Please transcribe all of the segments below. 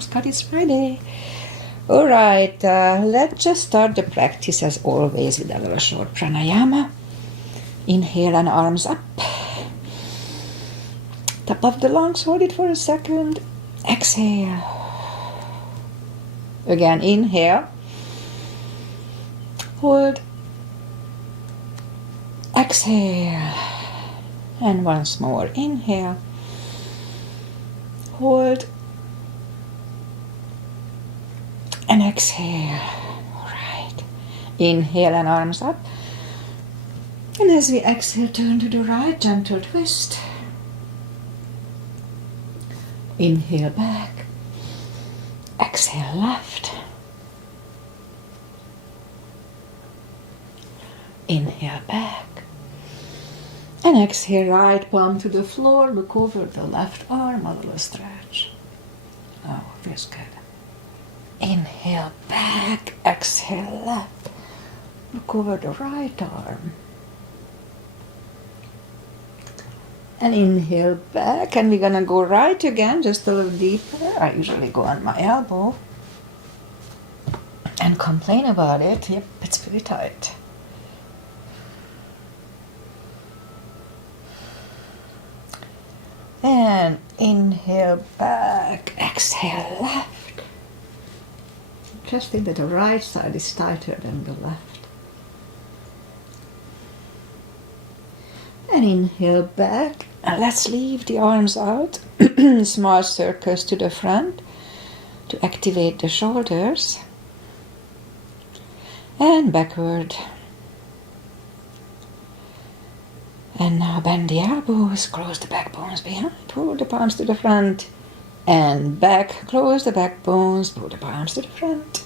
arms, because it's Friday. Alright, let's just start the practice as always with a little short pranayama. Inhale and arms up. Top of the lungs, hold it for a second. Exhale. Again, inhale. Hold. Exhale. And once more, inhale. Hold. And exhale. Alright. Inhale and arms up. And as we exhale, turn to the right, gentle twist. Inhale back. Exhale left. Inhale back. And exhale, right palm to the floor. Look over the left arm, a little stretch. Oh, feels good. Inhale back, exhale left. Look over the right arm. And inhale back, and we're gonna go right again, just a little deeper. I usually go on my elbow and complain about it. Yep, it's pretty tight. And inhale back, exhale left. Just think that the right side is tighter than the left. And inhale back, and let's leave the arms out. Small circles to the front to activate the shoulders. And backward. And now bend the elbows, close the back bones behind, pull the palms to the front, and back, close the back bones, pull the palms to the front,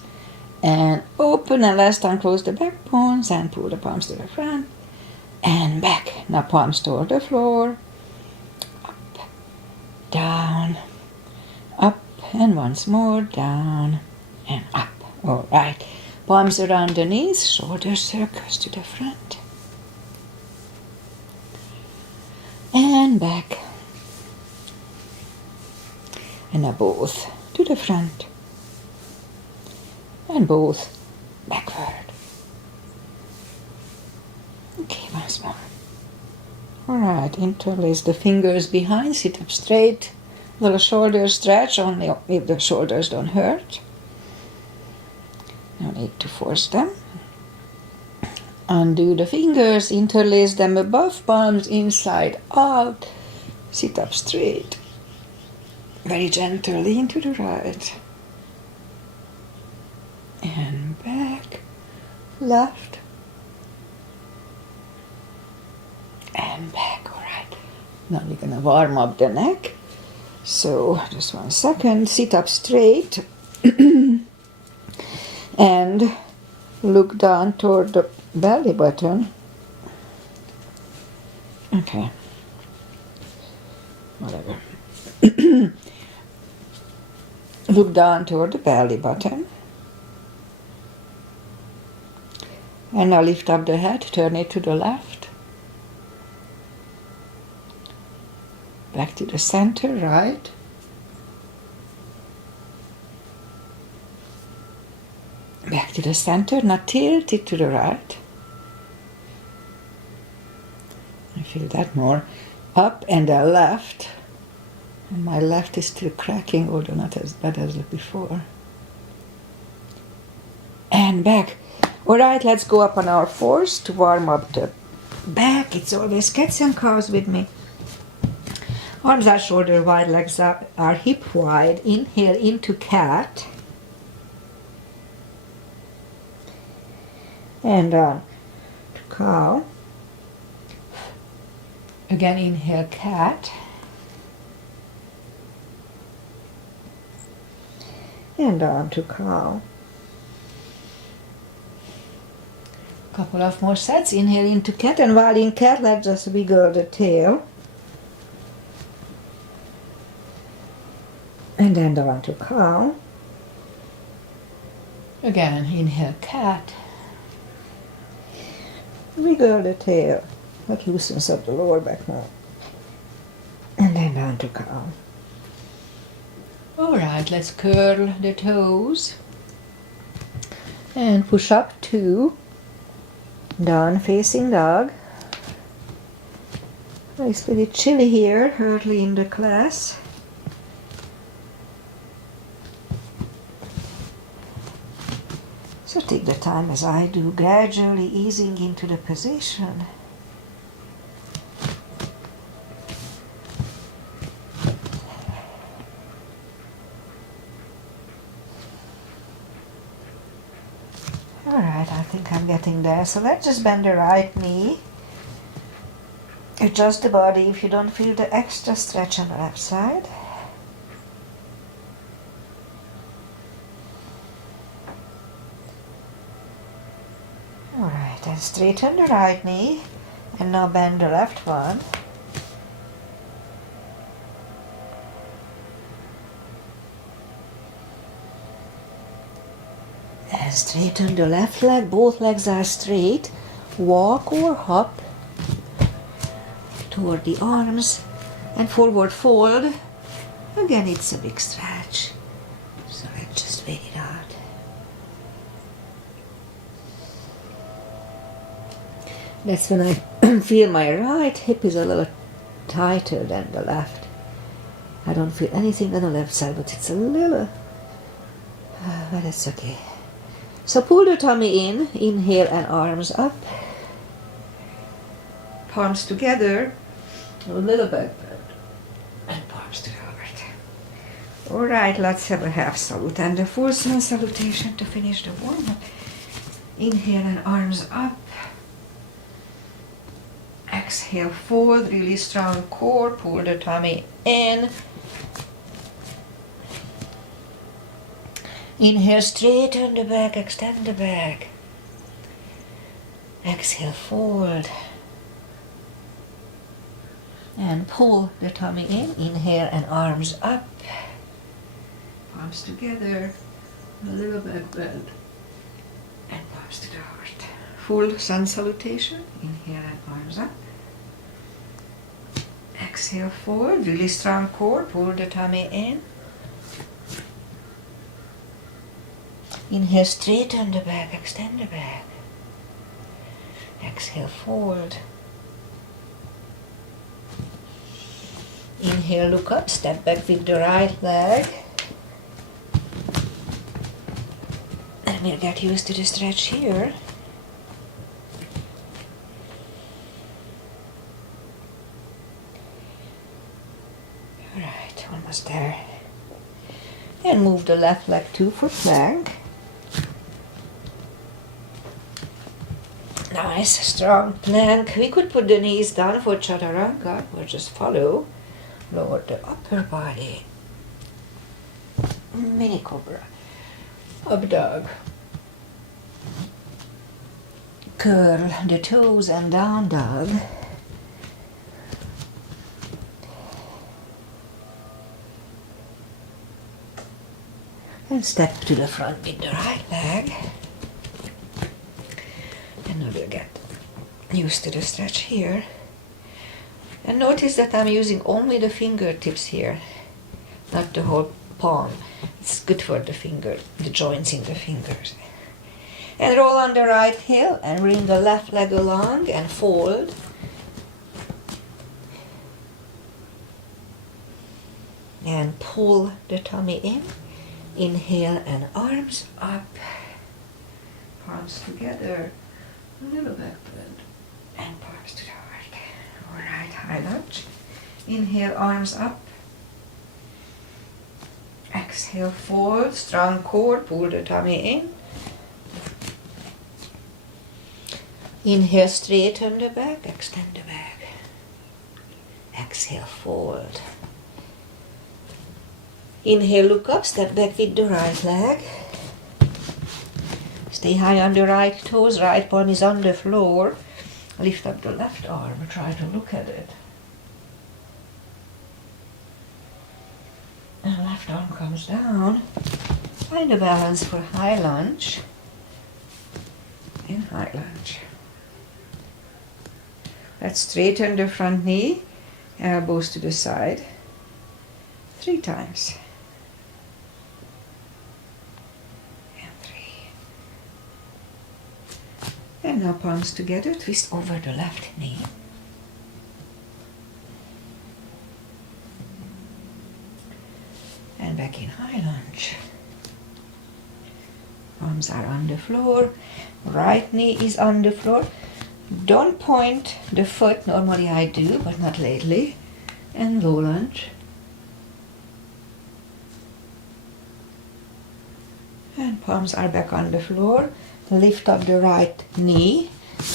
and open, and last time close the back bones, and pull the palms to the front, and back. Now palms toward the floor, up, down, up, and once more, down, and up. All right, palms around the knees, shoulder circles to the front. And back. And now both to the front. And both backward. Okay, once more. Alright, interlace the fingers behind, sit up straight. Little shoulder stretch, only if the shoulders don't hurt. No need to force them. Undo the fingers, interlace them above, palms inside out. Sit up straight. Very gentle, lean to the right. And back, left. And back, alright. Now we're gonna warm up the neck. So, just 1 second, sit up straight. And look down toward the belly button. Okay. Whatever. Look down toward the belly button. And now lift up the head, turn it to the left. Back to the center, right. Back to the center, now tilt it to the right. I feel that more. Up and then left. And my left is still cracking, although not as bad as before. And back. Alright, let's go up on our fours to warm up the back. It's always cats and cows with me. Arms are shoulder wide, legs are hip wide. Inhale into cat. And down to cow. Again, inhale, cat. And down to cow. Couple of more sets. Inhale into cat, and while in cat, let's just wiggle the tail. And then down to cow. Again, inhale, cat. Wiggle the tail. That loosens up the lower back more. And then down to cow. Alright, let's curl the toes. And push up 2. Down facing dog. It's pretty chilly here early in the class. So take the time as I do, gradually easing into the position. Alright, I think I'm getting there. So let's just bend the right knee. Adjust the body if you don't feel the extra stretch on the left side. Alright, and straighten the right knee. And now bend the left one. And straighten the left leg. Both legs are straight. Walk or hop toward the arms and forward fold. Again, it's a big stretch. So let's just wait it out. That's when I feel my right hip is a little tighter than the left. I don't feel anything on the left side, but it's a little, but it's okay. So pull the tummy in, inhale and arms up. Palms together, a little back bend, and palms to the heart. Alright, let's have a half salute and a full sun salutation to finish the warm-up. Inhale and arms up. Exhale, fold, really strong core, pull the tummy in. Inhale, straighten the back, extend the back. Exhale, fold. And pull the tummy in. Inhale and arms up. Palms together, a little back bend. And palms to the heart. Full sun salutation. Inhale and arms up. Exhale, forward, really strong core, pull the tummy in. Inhale, straighten the back, extend the back. Exhale, fold. Inhale, look up, step back with the right leg. And we'll get used to the stretch here. Alright, almost there. And move the left leg 2 for plank. Nice, strong plank. We could put the knees down for chaturanga or just follow. Lower the upper body. Mini cobra. Up dog. Curl the toes and down dog. And step to the front with the right leg. And now we'll get used to the stretch here. And notice that I'm using only the fingertips here, not the whole palm. It's good for the finger, the joints in the fingers. And roll on the right heel and bring the left leg along and fold. And pull the tummy in. Inhale and arms up. Palms together. A little back bend. And palms to the heart. Alright, high lunge. Inhale, arms up. Exhale, fold. Strong core. Pull the tummy in. Inhale, straighten the back. Extend the back. Exhale, fold. Inhale, look up, step back with the right leg. Stay high on the right toes, right palm is on the floor. Lift up the left arm, try to look at it. And left arm comes down. Find a balance for high lunge. In high lunge. Let's straighten the front knee, elbows to the side. 3 times. And now palms together, twist over the left knee. And back in high lunge. Arms are on the floor, right knee is on the floor. Don't point the foot, normally I do, but not lately. And low lunge. And palms are back on the floor. Lift up the right knee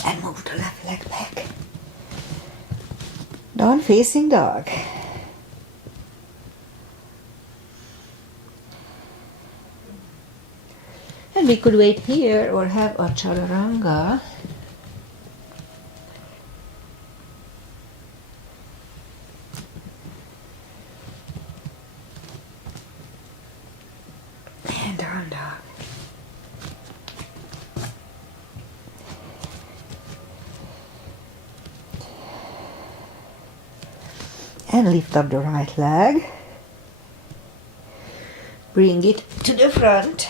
and move the left leg back. Down facing dog. And we could wait here or have a chaturanga. And down dog. And lift up the right leg. Bring it to the front.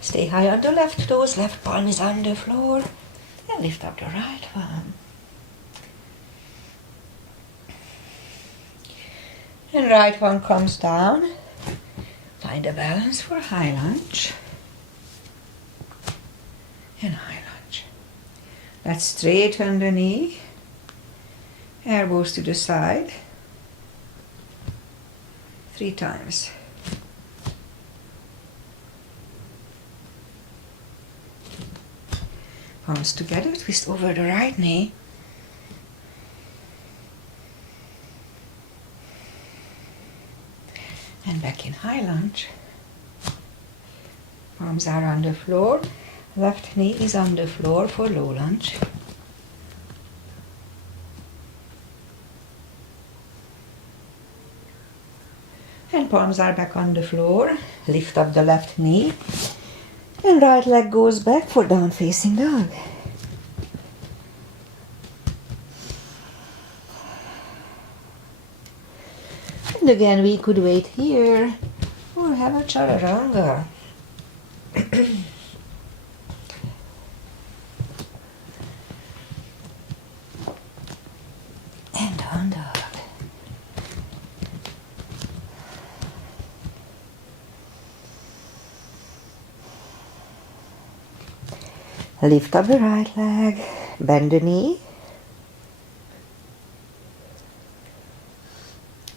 Stay high on the left toes, left palm is on the floor. And lift up the right palm. And right one comes down. Find a balance for high lunge. And high lunge. Let's straighten the knee. Elbows to the side. 3 times. Palms together, twist over the right knee. And back in high lunge. Palms are on the floor. Left knee is on the floor for low lunge. And palms are back on the floor. Lift up the left knee. And right leg goes back for down facing dog. And again we could wait here or have a chaturanga. And down dog. Lift up the right leg, bend the knee,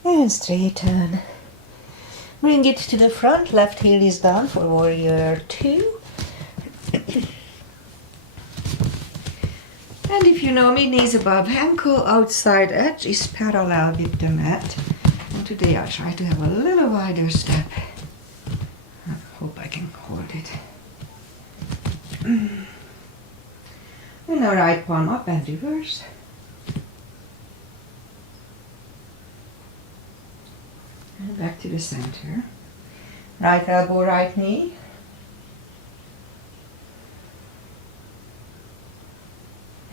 and straighten. Bring it to the front, left heel is down for warrior 2. And if you know me, knees above ankle, outside edge is parallel with the mat. And today I'll try to have a little wider step. I hope I can hold it. And now right palm up and reverse. And back to the center. Right elbow, right knee.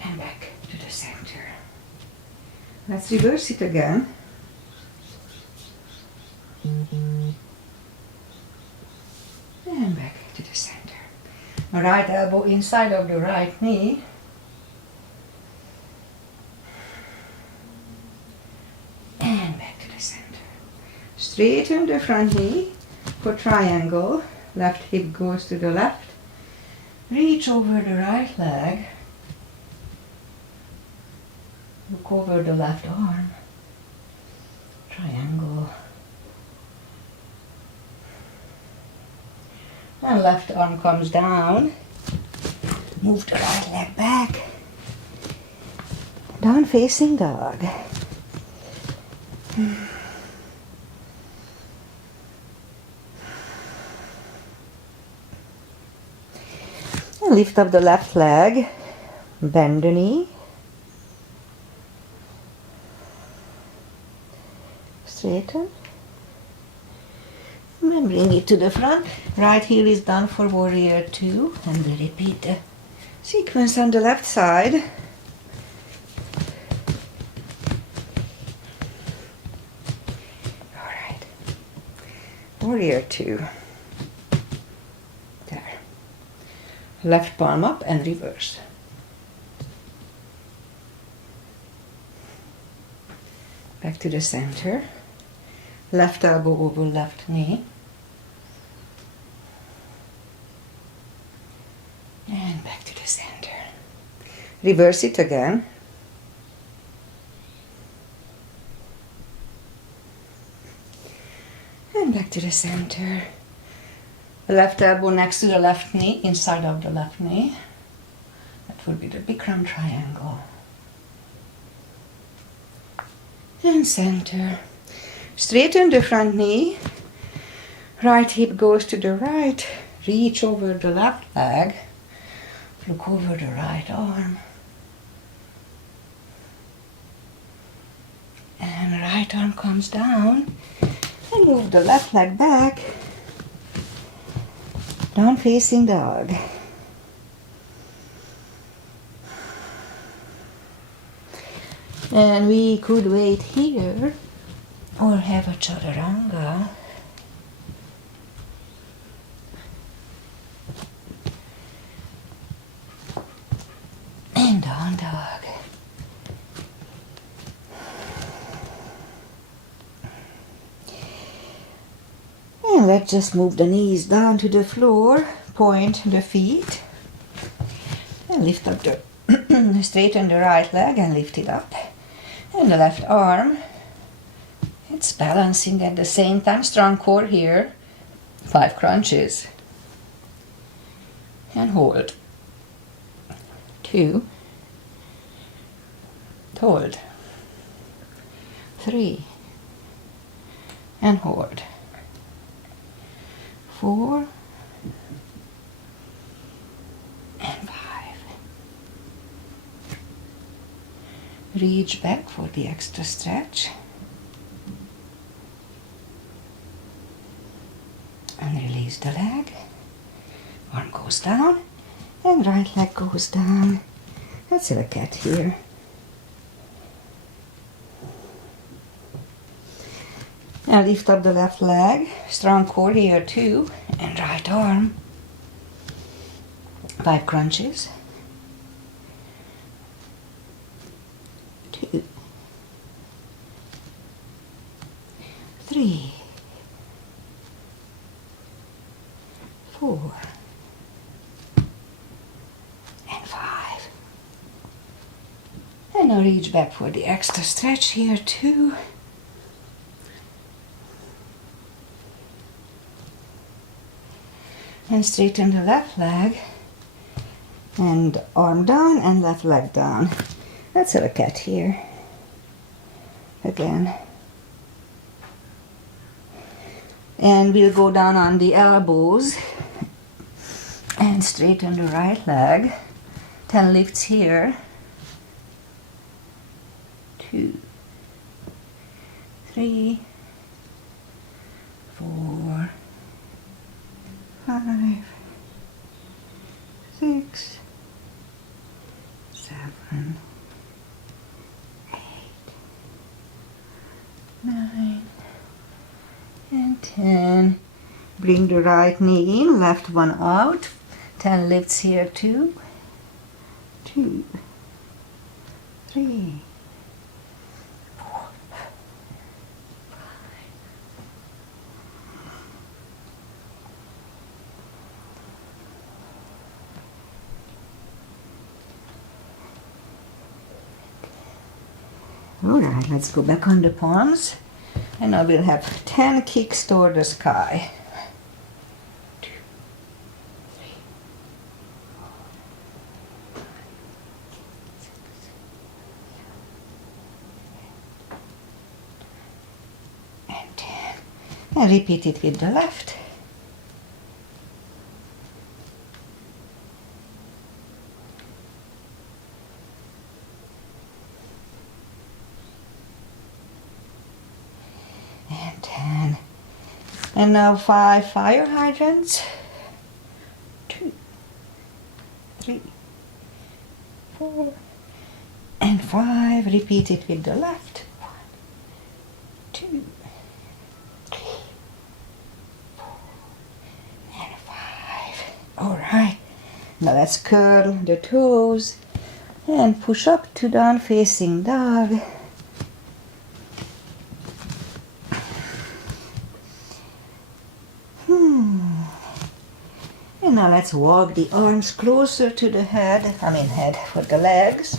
And back to the center. Let's reverse it again. And back to the center. Right elbow inside of the right knee. And back to the center. Straighten the front knee for triangle. Left hip goes to the left. Reach over the right leg. Look over the left arm. Triangle. And left arm comes down. Move the right leg back. Down facing dog. And lift up the left leg. Bend the knee. Straighten. And bring it to the front. Right heel is down for warrior 2. And we repeat the sequence on the left side. Alright. Warrior 2. There. Left palm up and reverse. Back to the center. Left elbow over left knee. And back to the center. Reverse it again. And back to the center. The left elbow next to the left knee, inside of the left knee. That would be the Bikram triangle. And center. Straighten the front knee. Right hip goes to the right. Reach over the left leg. Look over the right arm. And right arm comes down. And move the left leg back. Down facing dog. And we could wait here or have a chaturanga. And down dog. And let's just move the knees down to the floor, point the feet, and lift up the, straighten the right leg and lift it up. And the left arm, it's balancing at the same time, strong core here, 5 crunches. And hold. 2, hold. 3, and hold. 4 and 5. Reach back for the extra stretch. And release the leg. Arm goes down and right leg goes down. That's a cat here. Now lift up the left leg, strong core here too, and right arm. 5 crunches. 2, 3, 4, and 5. And now reach back for the extra stretch here too. And straighten the left leg and arm down and left leg down. Let's have a cat here. Again. And we'll go down on the elbows and straighten the right leg. 10 lifts here. 2, 3, 4, 5, 6, 7, 8, 9, and 10. Bring the right knee in, left one out. 10 lifts here too. 2, 3, 4, 5. Alright, let's go back on the palms. And now we'll have 10 kicks toward the sky. 2, 3, 4, 5, 6, 7, 8, and 10. And repeat it with the left. And 10. And now 5 fire hydrants. 2, 3, 4, and 5. Repeat it with the left. 1, 2, 3, 4, and 5. All right. Now let's curl the toes and push up to down facing dog. And now let's walk the arms closer to the head, head for the legs.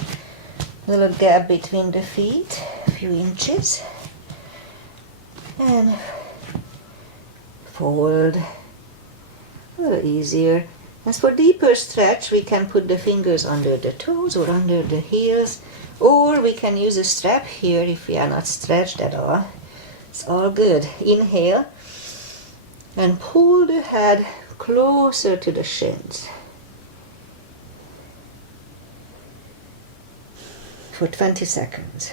A little gap between the feet, a few inches. And fold. A little easier. As for deeper stretch, we can put the fingers under the toes or under the heels, or we can use a strap here if we are not stretched at all. It's all good. Inhale and pull the head closer to the shins for 20 seconds.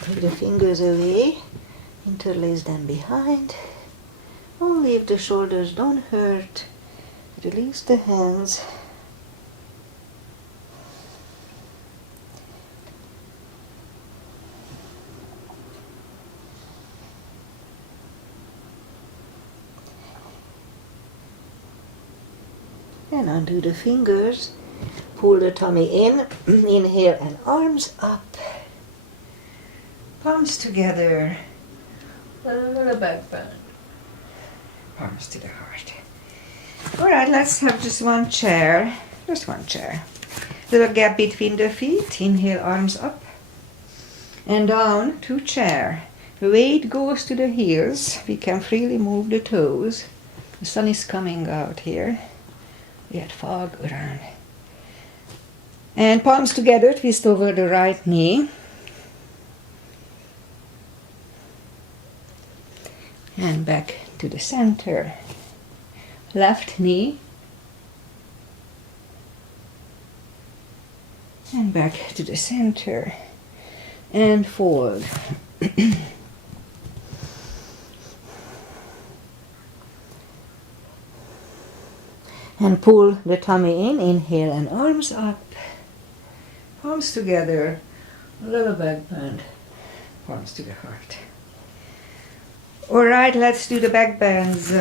Take the fingers away, interlace them behind. Only if the shoulders don't hurt, release the hands. And undo the fingers. Pull the tummy in. Inhale and arms up. Palms together. A little back bend. Palms to the heart. Alright, let's have just one chair. Just one chair. Little gap between the feet. Inhale, arms up. And down to chair. Weight goes to the heels. We can freely move the toes. The sun is coming out here. We had fog around. And palms together, twist over the right knee. And back to the center. Left knee. And back to the center. And fold. And pull the tummy in. Inhale and arms up. Palms together. A little back bend. Palms to the heart. Alright, let's do the back bends,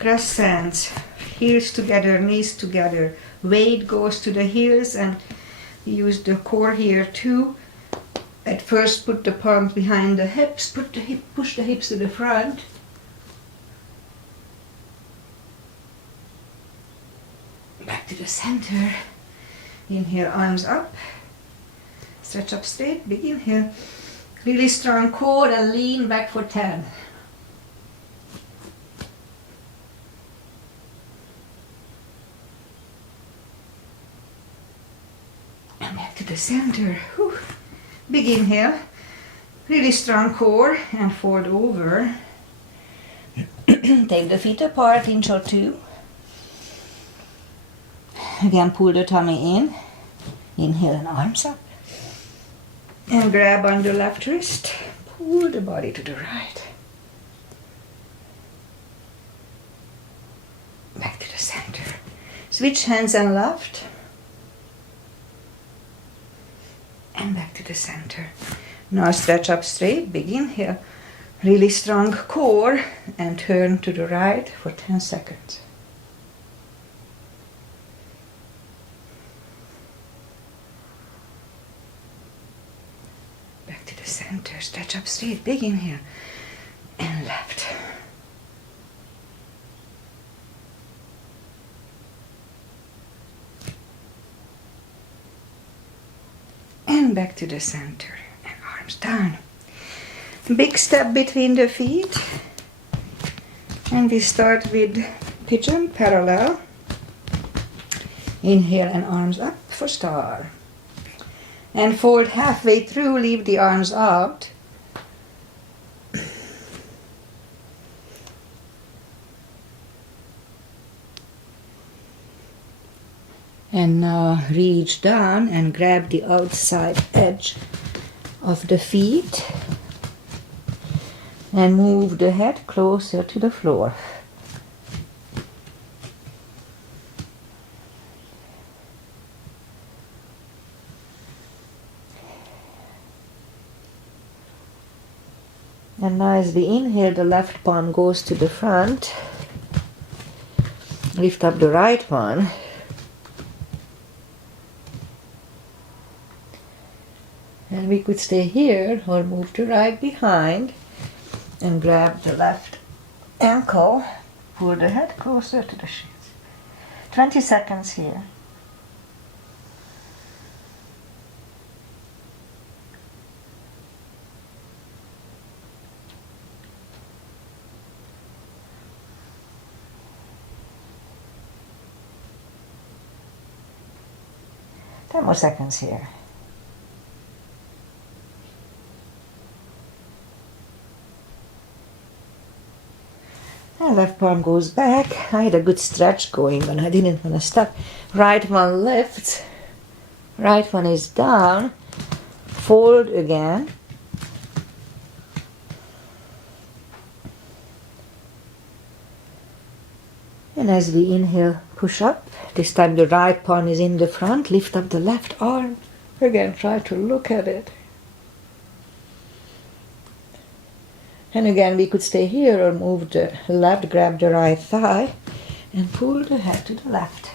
crescents, heels together, knees together. Weight goes to the heels and use the core here too. At first put the palms behind the hips, push the hips to the front. Back to the center. Inhale, arms up. Stretch up straight, big inhale. Really strong core and lean back for 10. And back to the center. Whew. Big inhale. Really strong core and fold over. Take the feet apart, inch or two. Again, pull the tummy in. Inhale and arms up. And grab on the left wrist. Pull the body to the right. Back to the center. Switch hands and left. And back to the center. Now stretch up straight, big inhale. Really strong core and turn to the right for 10 seconds. Back to the center, stretch up straight, big inhale. And left. And back to the center and arms down. Big step between the feet. And we start with pigeon parallel. Inhale and arms up for star. And fold halfway through, leave the arms out. And now reach down and grab the outside edge of the feet and move the head closer to the floor. And now as we inhale, the left palm goes to the front. Lift up the right one. And we could stay here or move the right behind and grab the left ankle, pull the head closer to the shins. 20 seconds here. Ten more seconds here. And left palm goes back. I had a good stretch going on. I didn't want to stop. Right one lifts. Right one is down. Fold again. And as we inhale, push up. This time the right palm is in the front. Lift up the left arm. Again, try to look at it. And again, we could stay here or move the left, grab the right thigh, and pull the head to the left.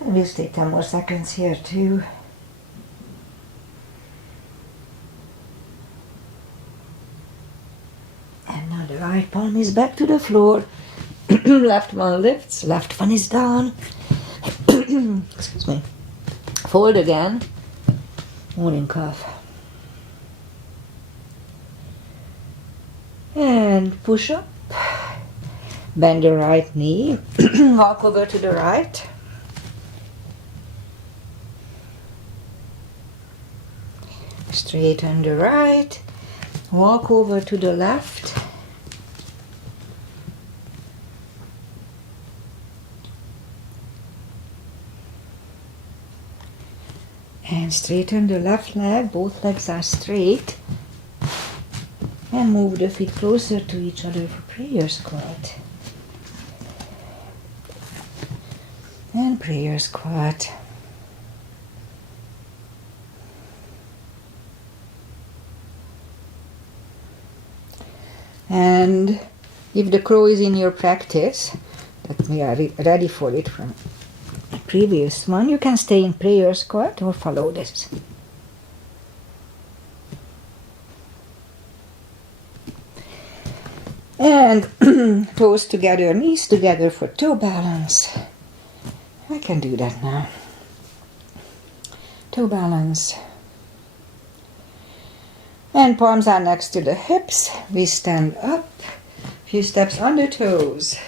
And we'll stay 10 more seconds here too. And now the right palm is back to the floor. Left one lifts, left one is down. Excuse me. Fold again. Morning cough. And push up. Bend the right knee. Walk over to the right. Straighten the right. Walk over to the left. And straighten the left leg. Both legs are straight. And move the feet closer to each other for prayer squat. And prayer squat. And if the crow is in your practice, that we are ready for it from the previous one, you can stay in prayer squat or follow this. And toes together, knees together for toe balance. I can do that now. Toe balance. And palms are next to the hips. We stand up, few steps on the toes.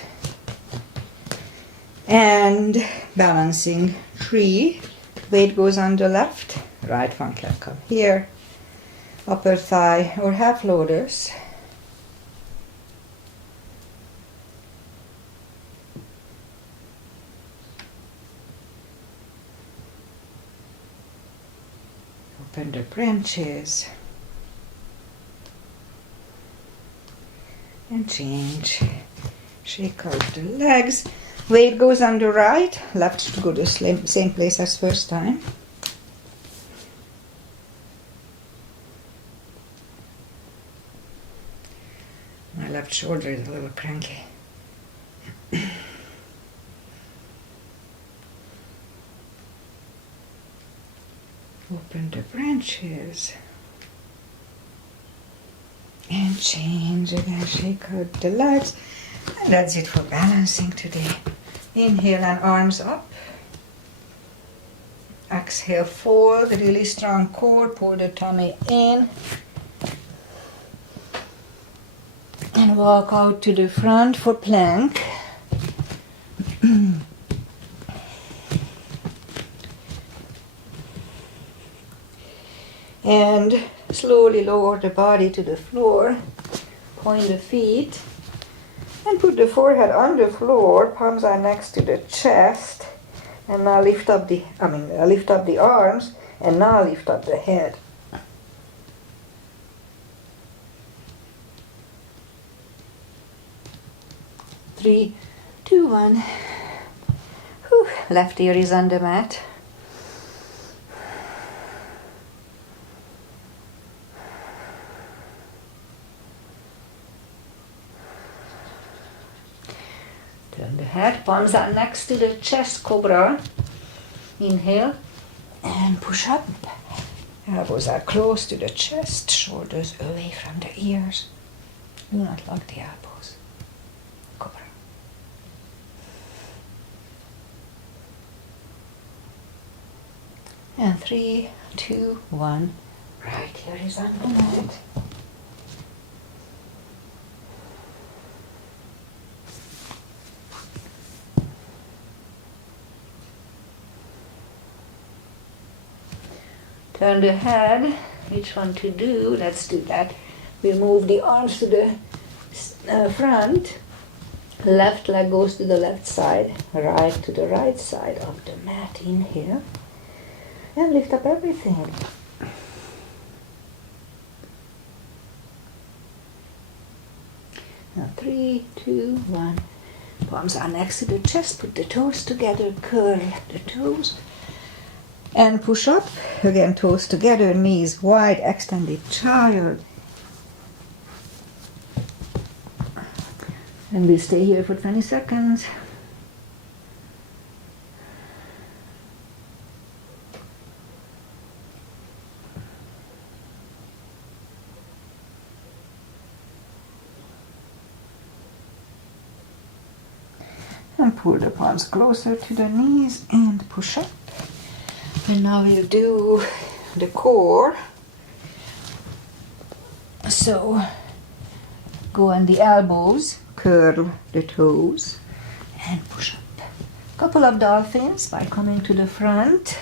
And balancing tree. Weight goes on the left, right one can come here. Upper thigh or half loaders. Open the branches. And change. Shake out the legs. Weight goes on the right. Left should go to the same place as first time. My left shoulder is a little cranky. Open the branches. And change again, shake out the legs. And that's it for balancing today. Inhale and arms up. Exhale, fold, really strong core, pull the tummy in. And walk out to the front for plank. And slowly lower the body to the floor. Point the feet. And put the forehead on the floor. Palms are next to the chest. And now lift up the arms. And now lift up the head. 3, 2, 1. Whew. Left ear is on the mat. Turn the head, palms are next to the chest, cobra. Inhale and push up. Elbows are close to the chest, shoulders away from the ears. Do not lock the elbows. Cobra. And 3, 2, 1. Right here is on the mat. Turn the head, which one to do? Let's do that. We move the arms to the front. Left leg goes to the left side, right to the right side of the mat. Inhale. And lift up everything. Now 3, 2, 1. Palms are next to the chest. Put the toes together. Curl the toes. And push up. Again, toes together. Knees wide. Extended child. And we'll stay here for 20 seconds. And pull the palms closer to the knees and push up. And now we'll do the core. So go on the elbows, curl the toes, and push up. Couple of dolphins by coming to the front.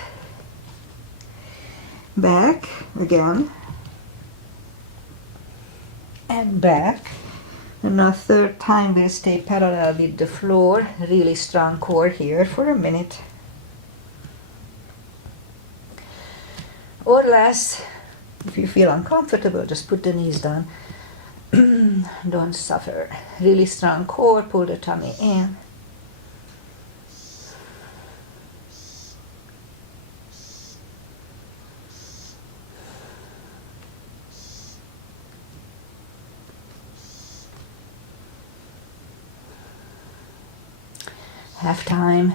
Back again. And back. And now third time we'll stay parallel with the floor. Really strong core here for a minute. Or less. If you feel uncomfortable, just put the knees down. Don't suffer. Really strong core, pull the tummy in. Half time.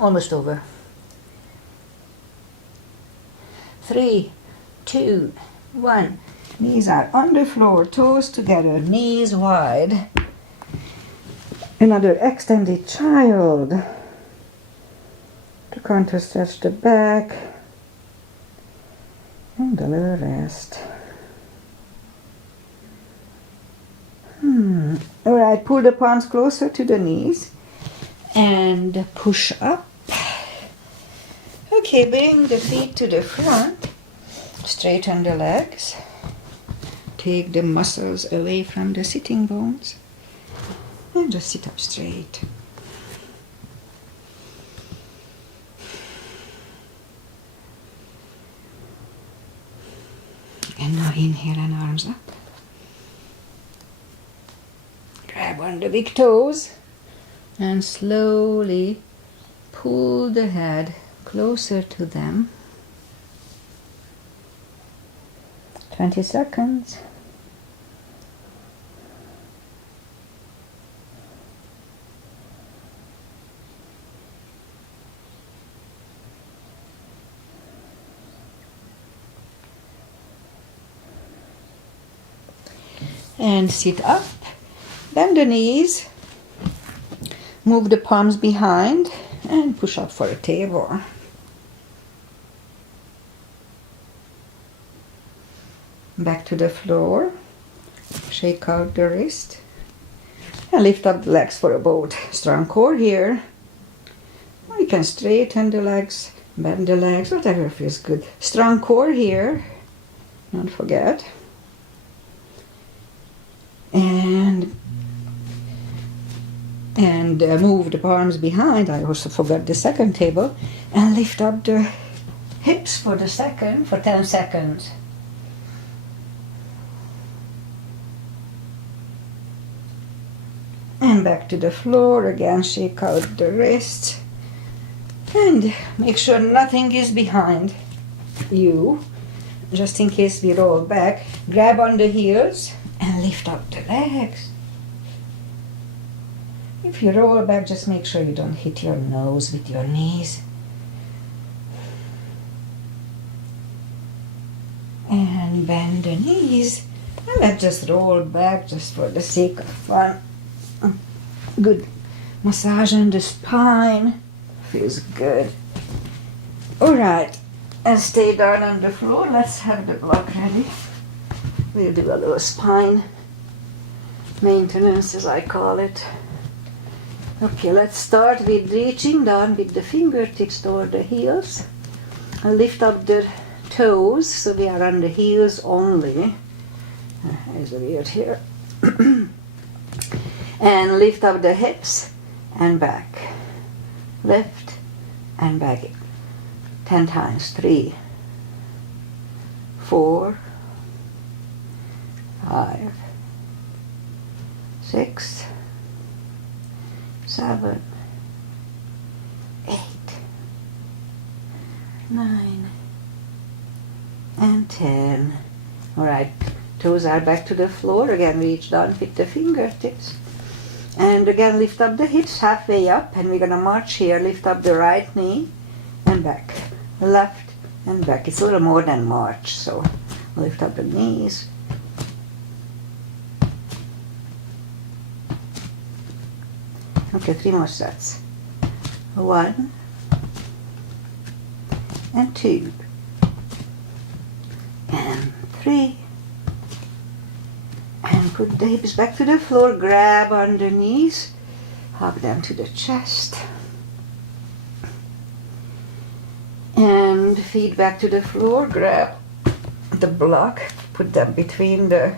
Almost over. 3, 2, 1. Knees are on the floor, toes together, knees wide. Another extended child. To counter stretch the back. And a little rest. Alright, pull the palms closer to the knees. And push up. Okay, bring the feet to the front. Straighten the legs. Take the muscles away from the sitting bones. And just sit up straight. And now inhale and arms up. Grab on the big toes. And slowly pull the head closer to them. 20 seconds. And sit up. Bend the knees. Move the palms behind and push up for a table. Back to the floor. Shake out the wrist. And lift up the legs for a boat. Strong core here. You can straighten the legs Bend the legs, whatever feels good. Strong core here, don't forget. And move the palms behind. I also forgot the second table. And lift up the hips for 10 seconds. And back to the floor again, shake out the wrists. And make sure nothing is behind you. Just in case we roll back, grab on the heels and lift up the legs. If you roll back, just make sure you don't hit your nose with your knees. And bend the knees. And let's just roll back just for the sake of fun. Good massage on the spine. Feels good. Alright, and stay down on the floor. Let's have the block ready. We'll do a little spine maintenance, as I call it. Okay, let's start with reaching down with the fingertips toward the heels. And lift up the toes, so we are on the heels only. There's a weird here. And lift up the hips and back. Lift and back. 10 times. 3, 4, 5, 6, 7, 8, 9, and 10. All right, toes are back to the floor. Again, reach down with the fingertips. And again, lift up the hips halfway up, and we're going to march here. Lift up the right knee and back, left and back. It's a little more than march, so lift up the knees. Okay, 3 more sets. 1 and 2 and 3. And put the hips back to the floor, grab on the knees, hug them to the chest. And feet back to the floor, grab the block, put them between the,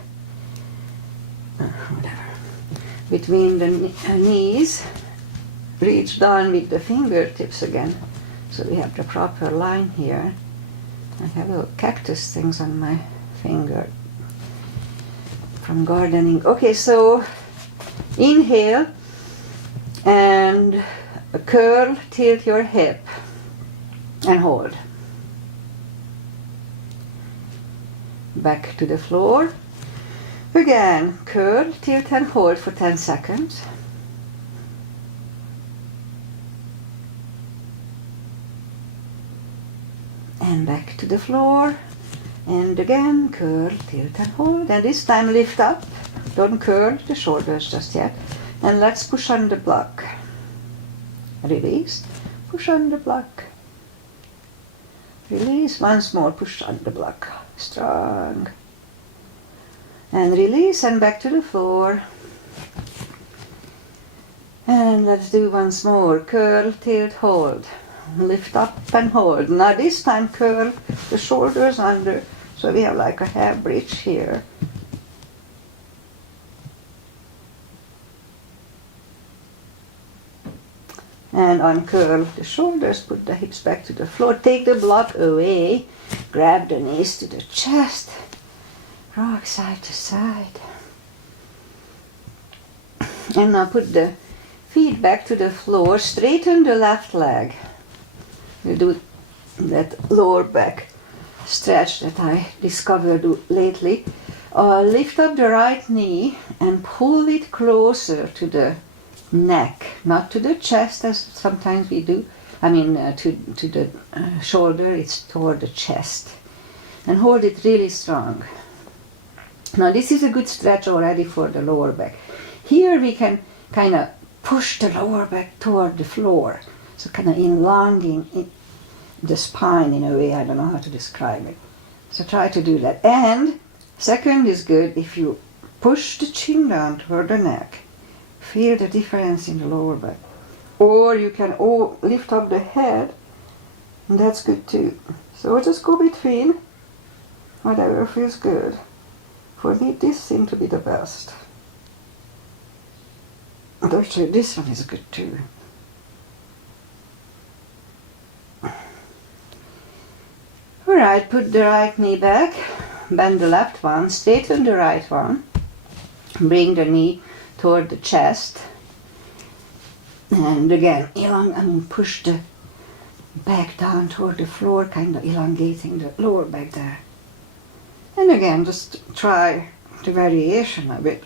between the knees. Reach down with the fingertips again, so we have the proper line here. I have little cactus things on my finger from gardening. Okay, so inhale and curl, tilt your hip and hold. Back to the floor. Again, curl, tilt and hold for 10 seconds. And back to the floor. And again, curl, tilt and hold. And this time lift up. Don't curl the shoulders just yet. And let's push on the block. Release. Push on the block. Release. Once more. Push on the block. Strong. And release and back to the floor. And let's do once more. Curl, tilt, hold. Lift up and hold. Now this time curl the shoulders under, so we have like a half bridge here. And uncurl the shoulders, put the hips back to the floor, take the block away, grab the knees to the chest, rock side to side. And now put the feet back to the floor, straighten the left leg. You do that lower back stretch that I discovered lately. Lift up the right knee and pull it closer to the neck, not to the chest as sometimes we do. I mean to the shoulder, it's toward the chest. And hold it really strong. Now this is a good stretch already for the lower back. Here we can kind of push the lower back toward the floor. So kind of elongating the spine in a way, I don't know how to describe it. So try to do that. And second is good if you push the chin down toward the neck. Feel the difference in the lower back. Or you can lift up the head And that's good too. So just go between whatever feels good. For me, this seemed to be the best. And actually, this one is good too. Alright, put the right knee back, bend the left one, straighten the right one, bring the knee toward the chest, and again, push the back down toward the floor, kind of elongating the lower back there. And again, just try the variation a bit.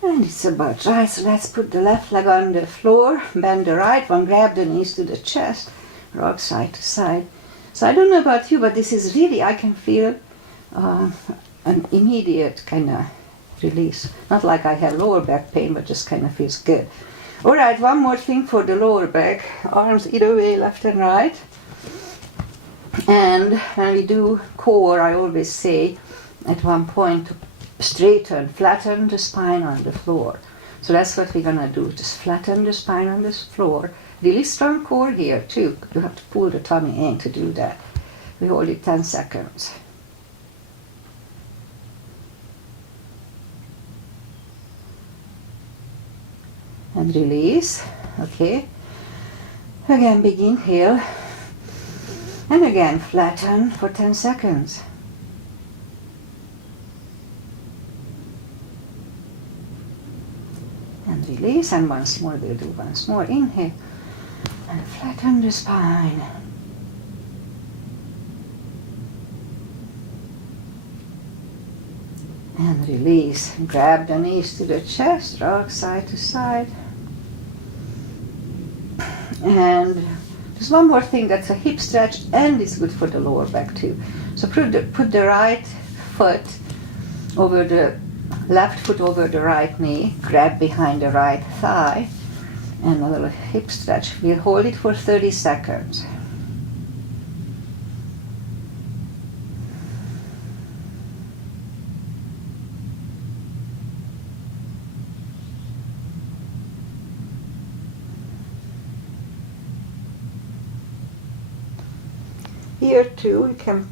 And it's about right, so let's put the left leg on the floor, bend the right one, grab the knees to the chest, rock side to side. So I don't know about you, but this is really, I can feel an immediate kind of release. Not like I have lower back pain, but just kind of feels good. Alright, one more thing for the lower back. Arms either way, left and right. And when we do core, I always say at one point to straighten, flatten the spine on the floor. So that's what we're gonna do, just flatten the spine on this floor. Really strong core here too. You have to pull the tummy in to do that. We hold it 10 seconds. And release, okay. Again, big inhale. And again, flatten for 10 seconds. And release, and once more, we'll do once more. Inhale, and flatten the spine. And release. Grab the knees to the chest, rock side to side. And there's one more thing, that's a hip stretch, and it's good for the lower back too. So put the right foot over the left foot over the right knee, grab behind the right thigh, and a little hip stretch. We'll hold it for 30 seconds. Here too, we can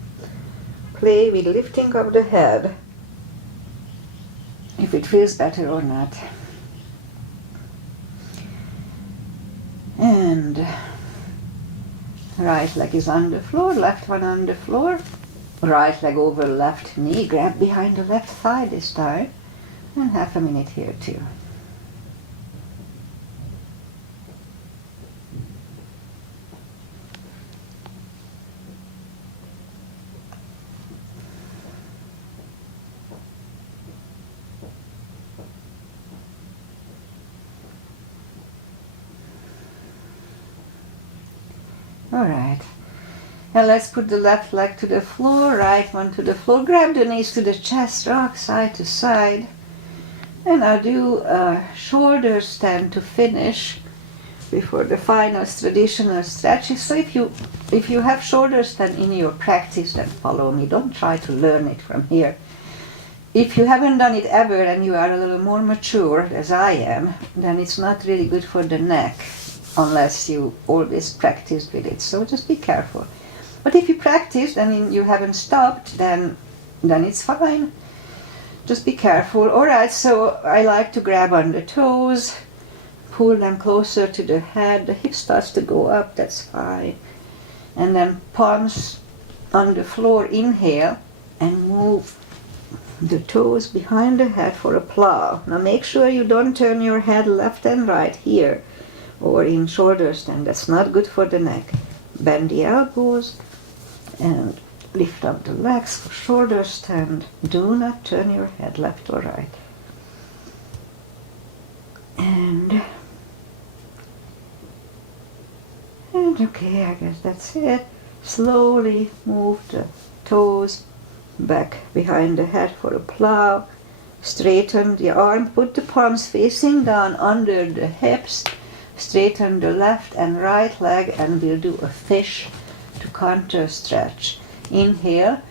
play with lifting of the head, if it feels better or not. And right leg is on the floor, left one on the floor, right leg over left knee, grab behind the left thigh this time, and half a minute here too. Alright, and let's put the left leg to the floor, right one to the floor, grab the knees to the chest, rock side to side, and I'll do a shoulder stand to finish before the final traditional stretches. So if you have shoulder stand in your practice, then follow me, don't try to learn it from here. If you haven't done it ever and you are a little more mature, as I am, then it's not really good for the neck, unless you always practice with it. So just be careful. But if you practice, you haven't stopped, then it's fine. Just be careful. Alright, so I like to grab on the toes, pull them closer to the head, the hip starts to go up, that's fine. And then palms on the floor, inhale, and move the toes behind the head for a plow. Now make sure you don't turn your head left and right here, or in shoulder stand. That's not good for the neck. Bend the elbows and lift up the legs for shoulder stand. Do not turn your head left or right. And okay, I guess that's it. Slowly move the toes back behind the head for a plow. Straighten the arm, put the palms facing down under the hips. Straighten the left and right leg, and we'll do a fish to counter stretch. Inhale,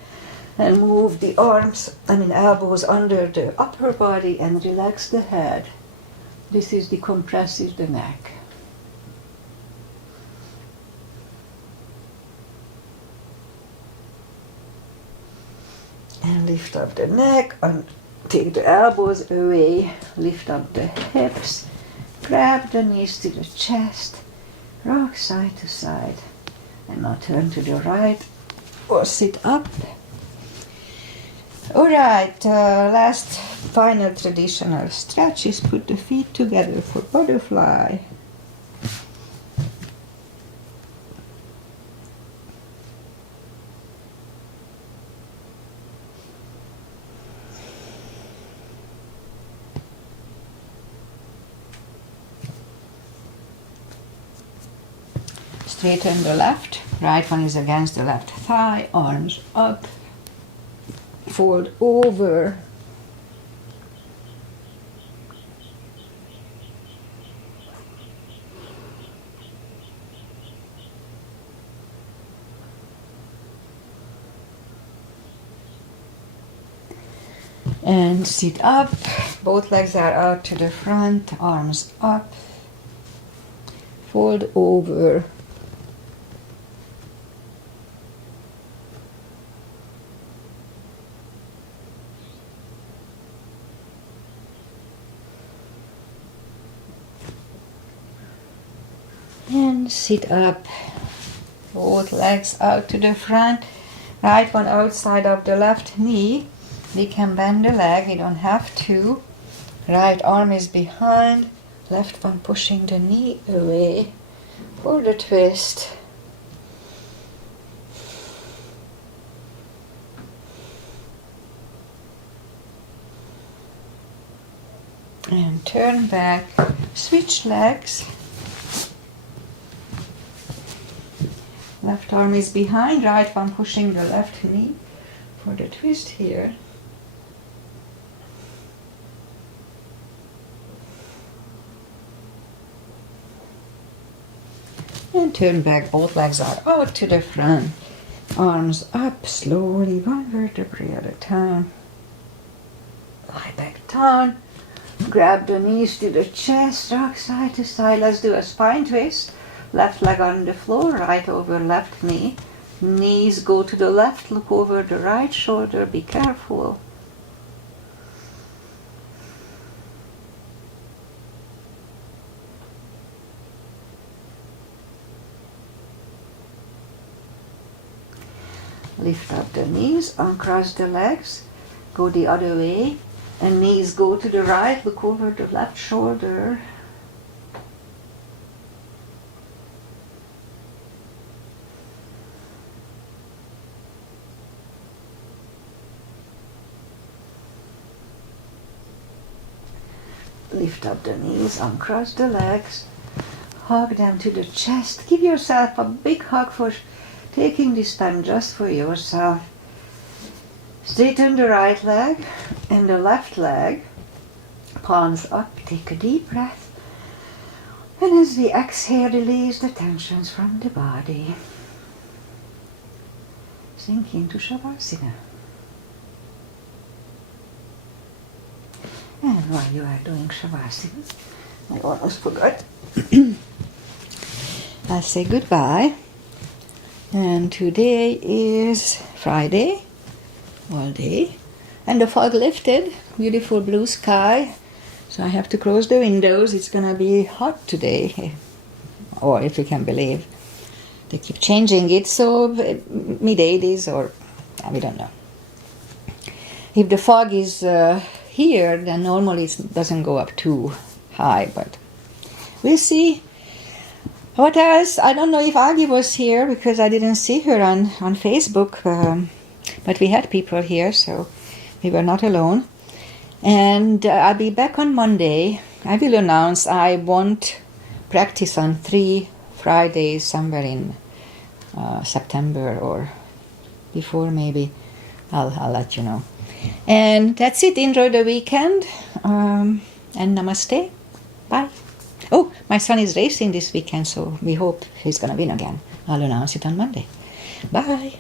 And move the elbows under the upper body and relax the head. This is the compresses the neck. And lift up the neck and take the elbows away. Lift up the hips. Grab the knees to the chest. Rock side to side. And now turn to the right or sit up. Alright, last final traditional stretch is put the feet together for butterfly. Straighten the left, right one is against the left thigh, arms up, fold over. And sit up, both legs are out to the front, arms up, fold over. And sit up, both legs out to the front, right one outside of the left knee. We can bend the leg, we don't have to. Right arm is behind, left one pushing the knee away for the twist. And turn back, switch legs. Left arm is behind, right one pushing the left knee for the twist here. And turn back, both legs are out to the front. Arms up slowly, one vertebrae at a time. Lie back down. Grab the knees to the chest, rock side to side. Let's do a spine twist. Left leg on the floor, right over left knee. Knees go to the left, look over the right shoulder, be careful. Lift up the knees, uncross the legs, go the other way, and knees go to the right, look over the left shoulder. Lift up the knees, uncross the legs, hug them to the chest. Give yourself a big hug for taking this time just for yourself. Straighten the right leg and the left leg. Palms up, take a deep breath. And as we exhale, release the tensions from the body. Sink into Shavasana. And while you are doing Shavasana, I almost forgot. I'll say goodbye. And today is Friday, all day. And the fog lifted, beautiful blue sky. So I have to close the windows. It's gonna be hot today. Or if you can believe. They keep changing it, so mid-80s or we don't know. If the fog is here, then normally it doesn't go up too high, but we'll see. What else? I don't know if Agi was here because I didn't see her on Facebook, but we had people here, so we were not alone. And I'll be back on Monday. I will announce I won't practice on 3 Fridays somewhere in September or before maybe. I'll let you know. And that's it. Enjoy the weekend. And namaste. Bye. Oh, my son is racing this weekend, so we hope he's going to win again. I'll announce it on Monday. Bye.